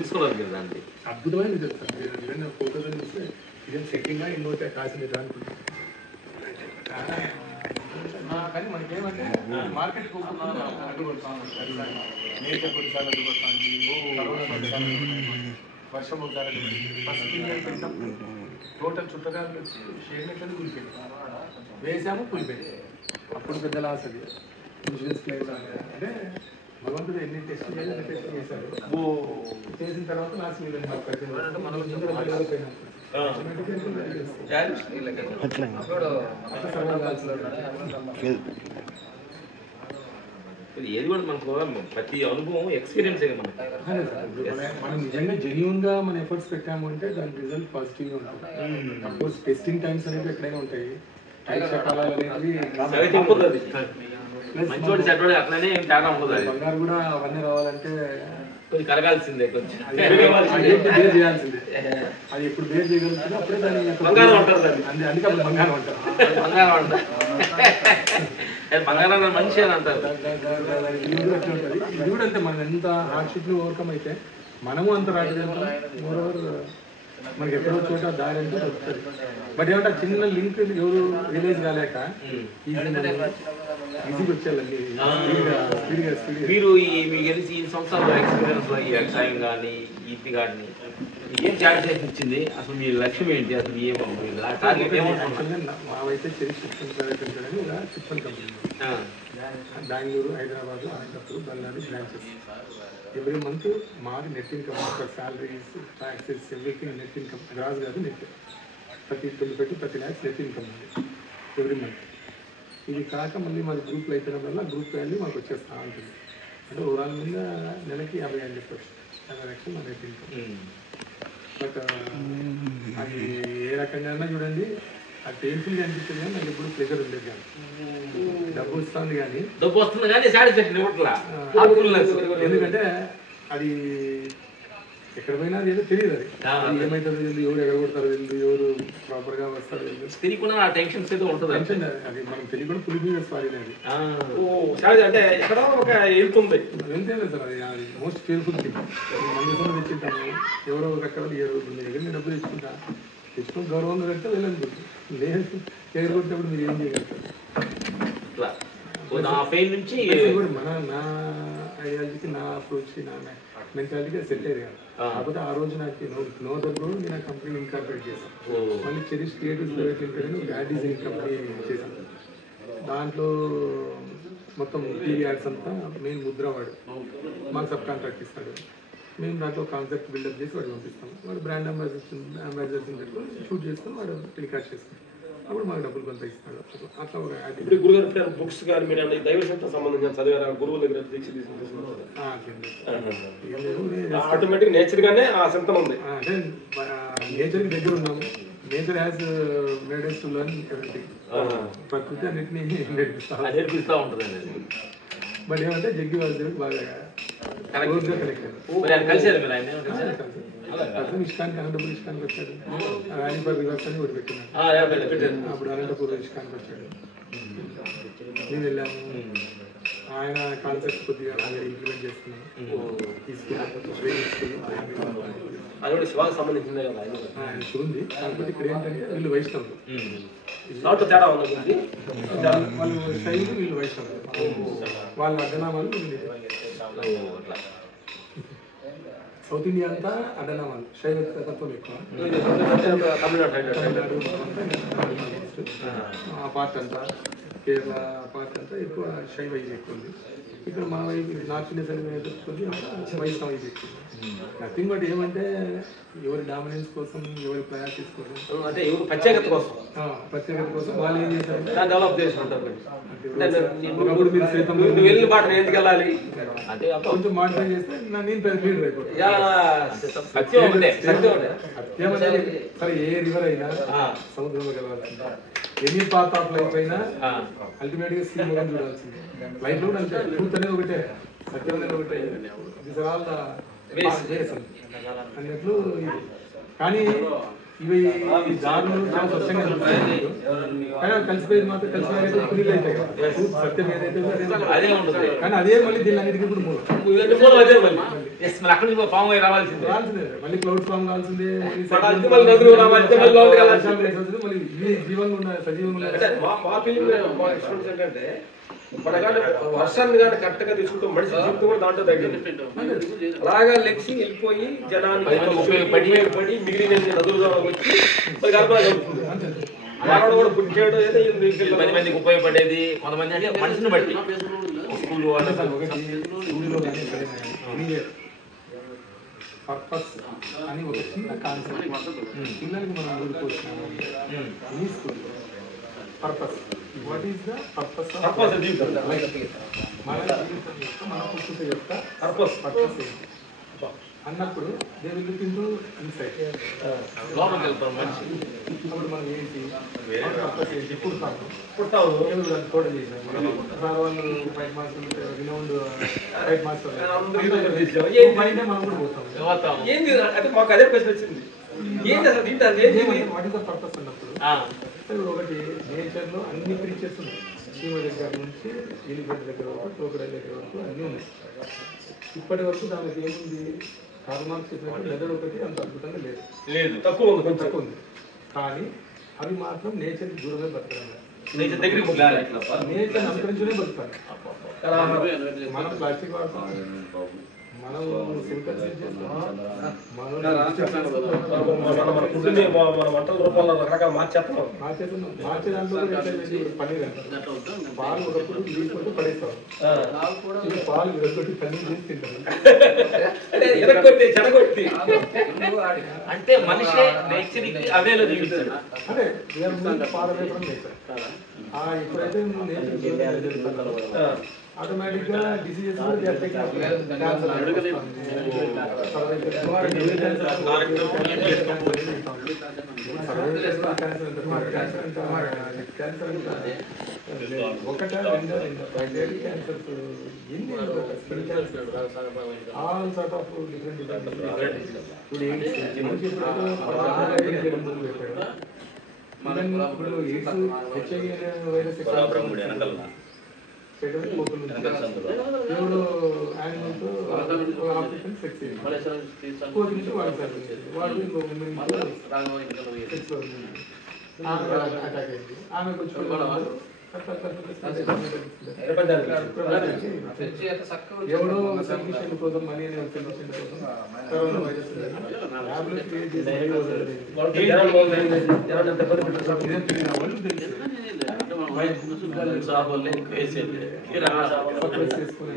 తీసుకున్నారు మీరు దాన్ని. అద్భుతమైన రిజల్ట్ సార్. మీరు ఫోటోస్ చూస్తే ఇదేం సెట్టింగ్గా ఇంకోటి కాసిన అనుకుంటున్నాను. కానీ మనకేమంటే మార్కెట్ అడ్డుపడుతుంది, నేచర్ కొన్నిసార్లు అడ్డుపడుతుంది, వర్షం ఒకసారి ఫస్ట్ టోటల్ చుట్టగాలు షేడ్ మెట్లని కూలిపోయింది, వేసాము కూలిపోయింది. అప్పుడు పెద్ద లాస్ అది. ఇన్సూరెన్స్ క్లెయిమ్ అంటే భగవంతుడు ఎన్ని టెస్ట్ చేయాలి అన్ని టెస్ట్ చేశారు. చేసిన తర్వాత లాస్ట్ మీద ఏది కూడా మనకు ప్రతి అనుభవం ఎక్స్పీరియన్స్ మనం నిజంగా జెన్యూన్ గా మన ఎఫర్ట్స్ పెట్టాము అంటే దాని రిజల్ట్ పాజిటివ్ గా ఉంటుంది. అఫ్కోర్స్ టెస్టింగ్ టైమ్స్ అనేవి ఎక్కడైనా ఉంటాయి, పరీక్షాకాలాలు అనేవి బంగారు కూడా అవన్నీ రావాలంటే కొంచెం కరగాల్సిందే, కొంచెం బేర్ చేయాల్సిందే. అది ఎప్పుడు బేర్ చేయగలుగుతుంది అప్పుడే దాని బంగారం అంటారు. అందుకే అప్పుడు బంగారం అంటారు. బంగారం అంటారు, బంగారం మంచి అని అంటారు. ఇది కూడా అట్లా ఉంటుంది. ఇది కూడా అంతే, మనం ఎంత హార్డ్షిప్ ఓవర్కమ్ అయితే మనము అంత రాజకీయ మోరోవర్ మనకి ఎక్కడో చోట దారి అంటే వస్తుంది. బట్ ఏమంటే చిన్న లింక్ ఎవరు రిలీజ్ కాలేక ఈజీగా వచ్చేయాలండి. మీరు మీకు తెలిసి ఈ సంవత్సరాల ఎక్స్పీరియన్స్ లో ఈ వ్యవసాయం కానీ ఇది కానీ ఏం సాటిస్ఫాక్షన్ ఇచ్చింది? అసలు మీ లక్ష్యం ఏంటి? అసలు మావైతే చెరిష్ చిప్స్ ప్రైవేట్ లిమిటెడ్ అని ఇలా chips company Bengaluru, Hyderabad, Anantapuram, Ballari branches. Every month మాది net income, salaries, taxes, everything net income, gross కాదు నెట్. ప్రతి ల్యాక్స్ నెట్ ఇన్కమ్ ఉంది ఎవ్రీ మంత్. ఇది కాక మళ్ళీ మాది గ్రూప్లో అయిపోయిన వల్ల గ్రూప్ వాల్యూ మాకు వచ్చేస్తూ ఉంటుంది. అంటే ఓవరాల్ మీద నెలకి 50 అని చెప్పచ్చు, 50 లక్షలు మా నెట్ ఇన్కమ్. బట్ అది ఏ రకంగా చూడండి, అది పెయిన్ఫుల్గా అనిపిస్తుంది కానీ నాకు ఎప్పుడు ప్రెషర్ ఉండేది కానీ. డబ్బు వస్తుంది కానీ ఎందుకంటే అది ఎక్కడ పోయినా అది ఏదో తెలియదు. అది ఏమైతుందో తెలియదు, ఎవరు ఎక్కడ కొడతారు తెలియదు, ఎవరు ప్రాపర్గా వస్తారు తెలియకుండా టెన్షన్స్ అయితే ఉంటుంది. టెన్షన్ అది మనం తెలియకుండా పులి మీద స్వారీనది అంటే ఎక్కడ ఒక వెళ్తుంది వెళ్తే సార్. అది మోస్ట్ కేర్ఫుల్ థింగ్. మంది తెచ్చింటాము, ఎవరో ఎక్కడ దగ్గర నేను డబ్బులు తెచ్చుకొని గౌరవంగా కడితే వెళ్ళనుకుంటుంది. లేదు ఎగర కొట్టినప్పుడు మీరు ఏం చేయగలుగుతారు? మన నా ఐడియాలజీకి, నా అప్రోచ్కి, నా మెంటాలిటీకి సెట్ అయ్యేది కాదు. కాకపోతే ఆ రోజు నాకు నో దగ్గర నేను ఆ కంపెనీ ఇన్కార్పొరేట్ చేశాను. మళ్ళీ చెరిష్ క్రియేటివ్ ప్రైవేట్ లిమిటెడ్ అని ఒక యాడ్ డిజైన్ కంపెనీ చేశాను. దాంట్లో మొత్తం టీవీ యాడ్స్ అంతా మెయిన్ ముద్రవాడు మాకు సబ్ కాంట్రాక్ట్ ఇస్తాడు. మేము దాంట్లో కాన్సెప్ట్ బిల్డప్ చేసి వాడు పంపిస్తాం. వాడు బ్రాండ్ అంబాసిడర్స్ని పెట్టుకొని షూట్ చేసుకొని వాడు టెలికాస్ట్ చేసుకుంటాం. అప్పుడు మాకు డబ్బులు కొంత ఇస్తాడు. అట్లా ఒక ఇప్పుడు గురుగారు బుక్స్ కానీ మీరు దైవశక్తితో సంబంధించిన చదివారా? గురువుల దగ్గర దీక్ష ఆటోమేటిక్ నేచర్ గానే ఆ సింతం ఉంది. అంటే నేచర్కి దగ్గర ఉన్నాము. Nature has made us to learn everything. ప్రకృతి అన్నింటినీ నేర్పిస్తూ ఉంటుంది. బట్ ఏమంటే జగ్గి వాళ్ళ బాగా కలిసారు ఇష్కానికి, అనంతపురం ఇష్కానికి వచ్చాడు. రాణిపర్ రివర్స్ అని ఒకటి పెట్టినాడు. అప్పుడు అనంతపురం ఇష్కానికి వచ్చాడు, మేము వెళ్ళాము. ఆయన కాన్సెప్ట్ కొద్దిగా ఇంప్లిమెంట్ చేస్తున్నాం. అది శివాకి సంబంధించింది కదా, ఆయన శివుంది. కాకపోతే ఇక్కడ ఏంటంటే వీళ్ళు వైష్ణవులు, తేడా ఉంది. వాళ్ళు శైలి, వీళ్ళు వైష్ణవులు. వాళ్ళ అడ్డనామాలు సౌత్ ఇండియా అంతా అడ్డనామాలు, శైవ తత్వం ఎక్కువ. తమిళనాడు ఆ పార్ట్ అంతా, కేరళ పార్ట్ అంతా ఎక్కువ శైవ ఇది ఎక్కువ ఉంది. ఇక్కడ మన వైపు నార్త్ ఇండియా సైడ్ ఎదుర్కొని వైష్ణవ ఇది ఎక్కువ. నథింగ్ బట్ ఏమంటే ఎవరి డామినెన్స్ కోసం, ఎవరి ప్రయారిటీస్ కోసం, అంటే ఎవరు ప్రత్యేకత కోసం వాళ్ళు ఏం చేశారు డెవలప్ చేసుకుంటారు. ఒకప్పుడు మీరు సైతం వెళ్ళి బాట ఎందుకు వెళ్ళాలి అంటే కొంచెం మాట్లాడి చేస్తే నేను లీడర్ అయిపోతాను. సరే ఏ రివర్ అయినా సముద్రంలో కలవాల్సిందే. ఎనీ పార్ట్ ఆఫ్ లైఫ్ అయినా అల్టిమేట్ గా సీ మొగం చూడాల్సిందే. లైఫ్ లో కూడా అంతే. ట్రూత్ అనేది ఒకటే, సత్యం అనేది ఒకటే. This are all the ways అన్నట్లు. కానీ ఇవి దారులు చాలా స్వచ్ఛంగా కలిసిపోయేది మాత్రం కలిసిపోయేది పులిలు అవుతాయి కదా. సత్యం ఏదైతే అదే ఉంటుంది. కానీ అదే మళ్ళీ దీని అన్నిటికీ కూడా మూలం అక్కడి నుంచి పాము రావాల్సిందే. మళ్ళీ క్లౌడ్ ఫామ్ కావాల్సిందే, మళ్ళీ జీవంగా ఉన్న సజీవంగా ఏంటంటే వర్షాన్ని కానీ కరెక్ట్ గా తీసుకుంటాం, మనిషి జీవితం కూడా దాంట్లో తగ్గింది. అలాగా లెక్సి వెళ్ళిపోయి జనాన్ని ఉపయోగపడి మిగిలిన నదులుగా వచ్చి మరి గర్భాలు కలుగుతుంది. వాడు కూడా పుట్టాడు 10 మందికి ఉపయోగపడేది. కొంతమంది అంటే మనిషిని బట్టి స్కూల్ పర్పస్ అని ఒక చిన్న కాన్సెప్ట్ పిల్లలకి మనం ఊరుకోవచ్చున్నాము. ఈ school purpose, what is the purpose of మన జీవితం యొక్క మన పుస్తక యొక్క పర్పస్ ఏంటి అన్నప్పుడు they will look into insight. అప్పుడు మనం ఏంటి పర్పస్ ఏంటి, పుట్టాము టోటల్ చేసాము. సార్ వాళ్ళు 5 మార్కులు రినౌండ్ 5 మార్క్స్ మనం కూడా పోతాం. ఏంది అంటే మాకు అదే ప్రశ్న వచ్చింది, ఏంటి అసలు వాట్ ఈస్ ద పర్పస్ అన్నప్పుడు ఒకటి నేచర్లో అన్ని క్రీచర్స్ ఉన్నాయి. చీమ దగ్గర నుంచి ఎలిఫెంట్ దగ్గర వరకు, క్రోకడైల్ దగ్గర వరకు అన్నీ ఉన్నాయి. ఇప్పటి వరకు దానికి ఏముంది, కార్ల్ మార్క్స్ చెప్పినట్టు మెదడు ఒకటి అంత అద్భుతంగా లేదు, తక్కువ ఉంది, కొంచెం తక్కువ ఉంది. కానీ అవి మాత్రం నేచర్కి దూరమే బతకడం, నేచర్ అనుకరించునే బతుకుతాను. మనం ప్లాస్టిక్ వాడతాం, మనం కెమికల్స్ వంటల రూపాయలు రకరకాల మార్చేస్తున్నాం. మార్చే దాంట్లో పన్నీర్ అంటారు. పాలు ఒకప్పుడు తీసుకుంటూ పడేస్తాం, పాలు విరగొట్టి పన్నీర్ చేసి తింటారు. అంటే మనిషే నేచర్కి అవేలో జీవిస్తాడు. అదే పాలు వేయడం నేచర్. ఎప్పుడైతే నువ్వు నేచర్ ఆటోమేటిక్ గా డిసీజెస్ ఒకట డైరీ cancers, all sort of different ఇప్పుడు ఎయిడ్స్ హెచ్ఐవి వైరస్ యానిమల్తో ఆఫ్రికన్ సెక్స్ కోటి నుంచి వాడు వాడు ఇంకో అటాక్ అయింది. ఆమె కొంచెం ఎవడో సెల్ఫిషన్ కోసం, మనీ అనే సెల్ఫిషన్ కోసం కరోనా వైరస్ క్రియేట్ చేసి చేసుకుని